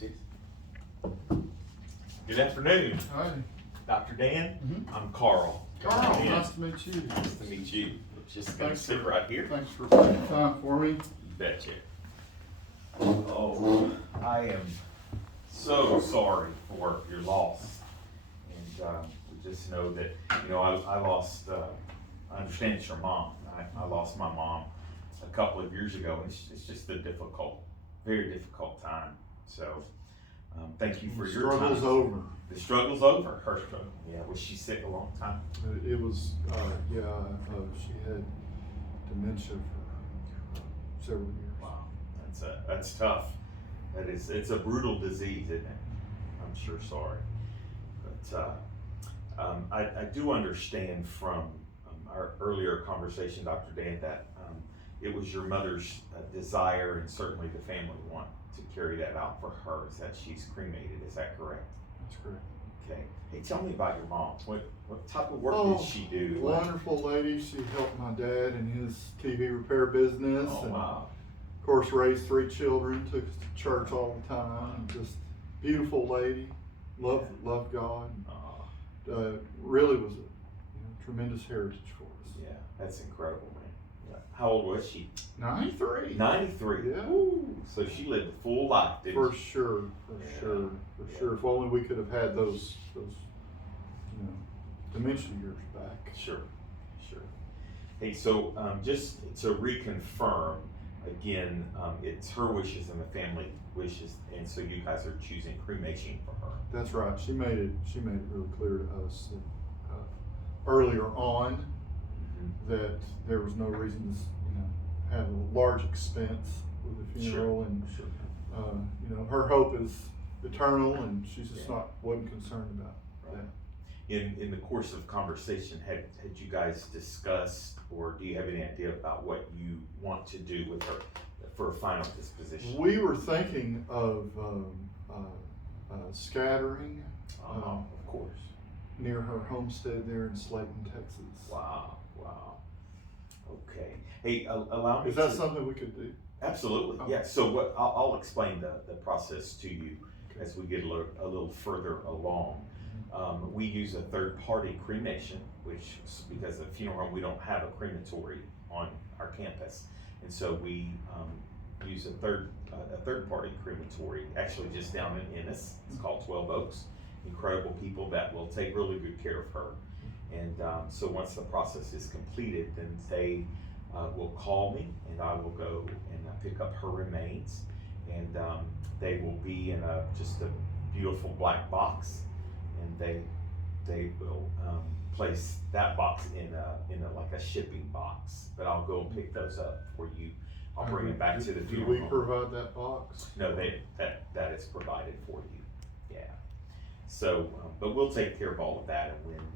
you, sis. Good afternoon, Hi. Dr. Dan. Mhm. I'm Carl. Carl, Dan. nice to meet you. Nice to meet you. Just gonna Thanks sit for- right here. Thanks for taking time for me. Betcha. Oh, I am so sorry for your loss. And we just know that, I lost, I understand it's your mom. I lost my mom a couple of years ago, and it's just a very difficult time. So, thank you for your time. Struggle's over. The struggle's over, her struggle. Yeah, was she sick a long time? It was, she had dementia for several years. Wow, that's tough. It's a brutal disease, isn't it? I'm sure sorry. But I do understand from our earlier conversation, Dr. Dan, that it was your mother's desire, and certainly the family want to carry that out for her, is that she's cremated. Is that correct? That's correct. Okay. Hey, tell me about your mom. What type of work did she do? Wonderful lady. She helped my dad in his TV repair business. Oh, and wow. of course, raised 3 children, took us to church all the time. Just beautiful lady. Loved God. Really was a tremendous heritage for us. Yeah, that's incredible, man. Yeah. How old was she? 93. 93. Yeah. Ooh, so she lived a full life, didn't For she? sure, Yeah. for sure. If only we could have had those dementia years back. Sure. Hey, so just to reconfirm, again, it's her wishes and the family wishes, and so you guys are choosing cremation for her. That's right. She made it really clear to us that, earlier on that there was no reason to have a large expense with the funeral, and her hope is eternal, and she's just wasn't concerned about that. In the course of conversation, had you guys discussed, or do you have any idea about what you want to do with her for a final disposition? We were thinking of scattering. Of course. Near her homestead there in Slayton, Texas. Wow. Okay. Hey, allow me. Is that something we could do? Absolutely. Okay. Yeah. So I'll explain the process to you as we get a little further along. We use a third-party cremation, which, because at funeral home we don't have a crematory on our campus, and so we use a third-party crematory, actually just down in Ennis. It's called 12 Oaks. Incredible people that will take really good care of her, and so once the process is completed, then they will call me, and I will go and pick up her remains, and they will be in just a beautiful black box. And they will place that box in a like a shipping box, but I'll go and pick those up for you. I'll bring them back to the funeral Do we home. provide that box? No, that is provided for you. Yeah. So, but we'll take care of all of that,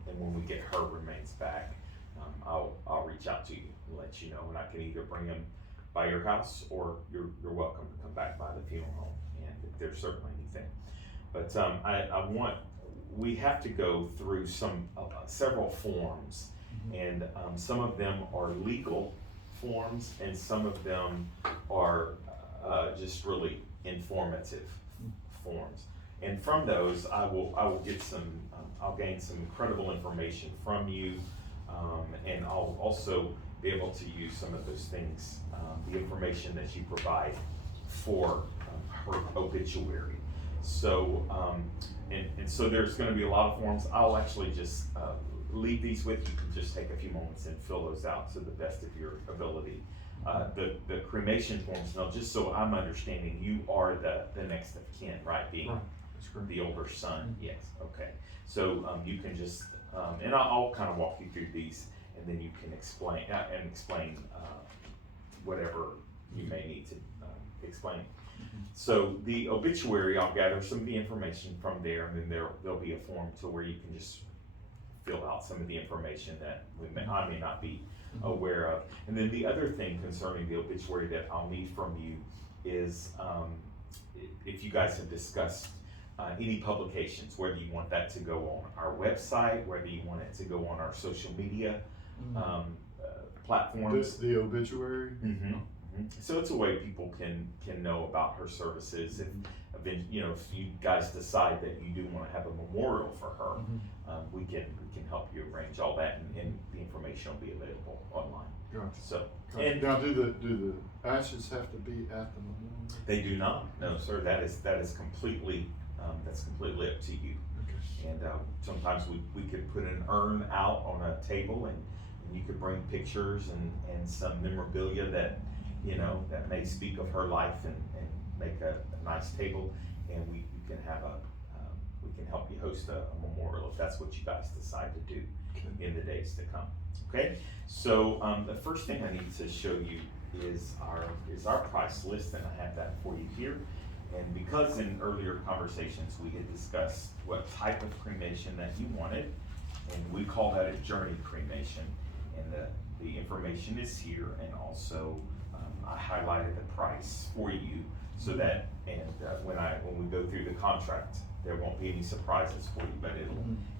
and when we get her remains back, I'll reach out to you and let you know, and I can either bring them by your house, or you're welcome to come back by the funeral home, and if there's certainly anything. But we have to go through several forms, and some of them are legal forms, and some of them are just really informative forms. And from those, I will get I'll gain some incredible information from you, and I'll also be able to use some of those things, the information that you provide for her obituary. So, and so there's going to be a lot of forms. I'll actually just leave these with you. You can just take a few moments and fill those out to the best of your ability. The cremation forms, now, just so I'm understanding, you are the next of kin, right? Being the older son. Yes. Okay. So you can just, and I'll kind of walk you through these, and then you can explain whatever you may need to explain. So the obituary, I'll gather some of the information from there, and then there'll be a form to where you can just fill out some of the information that I may not be aware of. And then the other thing concerning the obituary that I'll need from you is if you guys have discussed any publications, whether you want that to go on our website, whether you want it to go on our social media platforms. The obituary? So it's a way people can know about her services. If if you guys decide that you do want to have a memorial for her, we can help you arrange all that, and the information will be available online. Gotcha. So Gotcha. and Now, do the ashes have to be at the memorial? they do not. No, sir. That is completely that's completely up to you. Okay. And sometimes we could put an urn out on a table, and you could bring pictures and some memorabilia that that may speak of her life, and make a nice table, and we can have we can help you host a memorial if that's what you guys decide to do in the days to come. Okay, so the first thing I need to show you is our price list, and I have that for you here. And because in earlier conversations we had discussed what type of cremation that you wanted, and we call that a journey cremation, and the information is here, and also I highlighted the price for you so that when we go through the contract, there won't be any surprises for you, but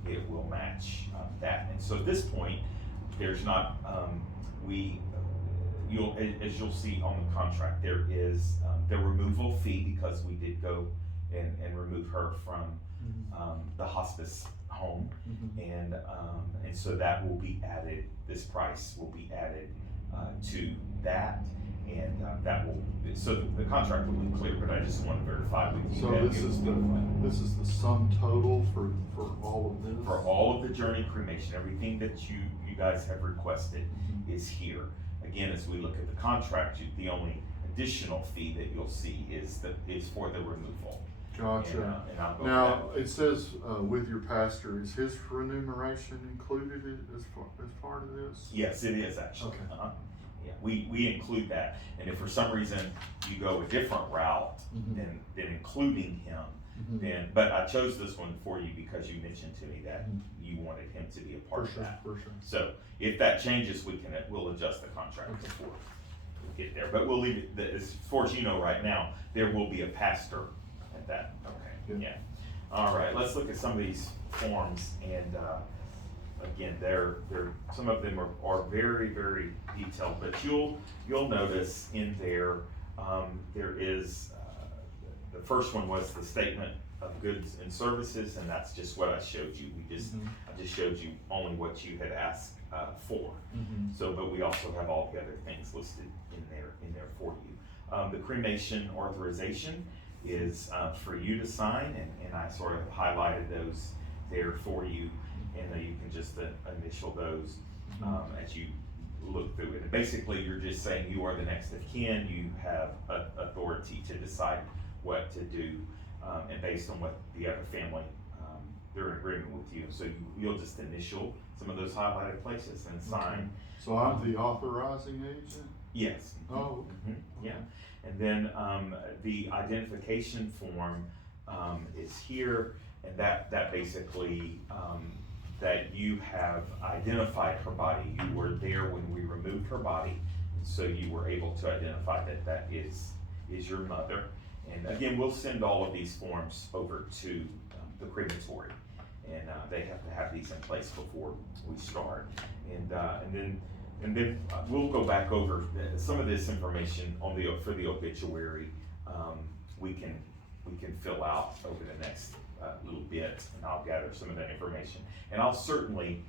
it will match that. And so at this point, there's not as you'll see on the contract, there is the removal fee, because we did go and remove her from the hospice home, and so that will be added. This price will be added to that, and that will. So the contract will be clear, but I just want to verify with you. So that this is the sum total for all of this? For all of the journey cremation, everything that you guys have requested is here. Again, as we look at the contract, the only additional fee that you'll see is for the removal. Gotcha. And I'll go Now, it says with your pastor, is his remuneration included as part of this? Yes, it is actually. Okay. Yeah, we include that, and if for some reason you go a different route than including him, then, but I chose this one for you because you mentioned to me that you wanted him to be a part of that. For sure. So if that changes, we'll adjust the contract before we get there. But we'll leave it, as far as you know right now, there will be a pastor at that. Okay, yeah. All right, let's look at some of these forms, and again, they're some of them are very, very detailed, but you'll notice in there, there is, the first one was the statement of goods and services, and that's just what I showed you. I just showed you only what you had asked for. So, but we also have all the other things listed in there for you. The cremation authorization is for you to sign, and I sort of highlighted those there for you, and you can just initial those as you look through it. And basically, you're just saying you are the next of kin. You have authority to decide what to do, and based on what the other family, they're in agreement with you. So you'll just initial some of those highlighted places and sign. Okay. So I'm the authorizing agent? Yes. Oh. Yeah. And then the identification form is here, and that basically that you have identified her body. You were there when we removed her body, so you were able to identify that is your mother. And again, we'll send all of these forms over to the crematory, and they have to have these in place before we start. And then we'll go back over some of this information for the obituary. We can fill out over the next little bit, and I'll gather some of that information. And I'll certainly,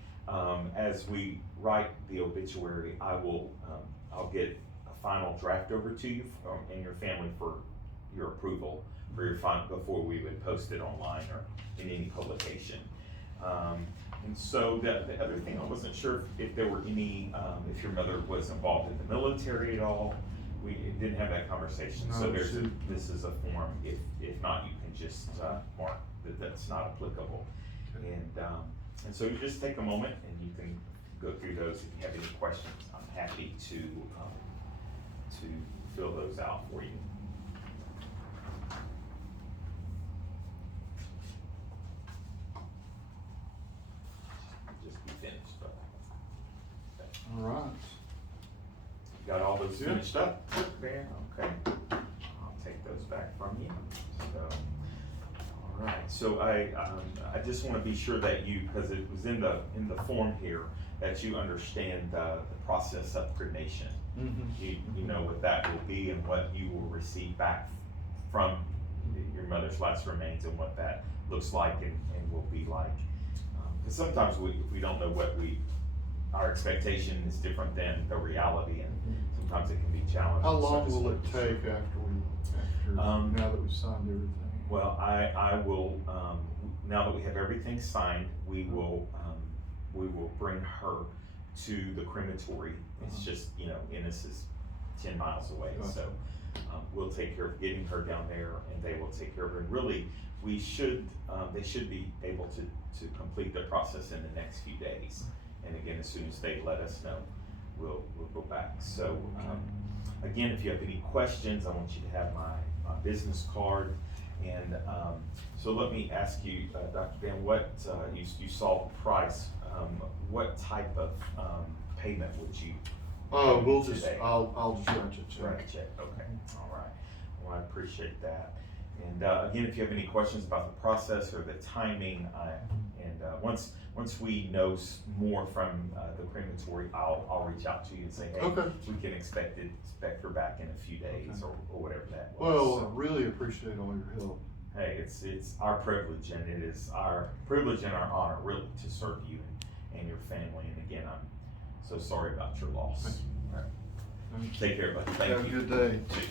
as we write the obituary, I'll get a final draft over to you and your family for your approval for your before we would post it online or in any publication. And so the other thing, I wasn't sure if there were any, if your mother was involved in the military at all. We didn't have that conversation. No, So this is a form. If not, you can just mark that's not applicable. Okay. And so you just take a moment and you can go through those. If you have any questions, I'm happy to fill those out for you. Just be finished, but All right. got all those finished up there. Okay, I'll take those back from you. So, all right. So I just want to be sure that you, because it was in the form here, that you understand the process of cremation. You know what that will be and what you will receive back from your mother's last remains and what that looks like and will be like. Because sometimes if we don't know our expectation is different than the reality, and sometimes it can be challenging. How long will it take now that we've signed everything? Well, I will, now that we have everything signed, we will bring her to the crematory. It's just, Ennis is 10 miles away, so we'll take care of getting her down there, and they will take care of her. And really, they should be able to complete the process in the next few days. And again, as soon as they let us know, we'll go back. So, again, if you have any questions, I want you to have my business card. And so let me ask you, Dr. Dan, what you saw the price? What type of payment would you? I'll just today? I'll just write you a check. Write a check. Okay. All right. Well, I appreciate that. And again, if you have any questions about the process or the timing, once we know more from the crematory, I'll reach out to you and say, hey, Okay. we can expect her back in a few days, Okay. or whatever that was. Well, So, I really appreciate all your help. hey, it's our privilege, and it is our privilege and our honor, really, to serve you and your family. And again, I'm so sorry about your loss. Thank you. All right. Take care, buddy. Thank Have you. a good day. Too.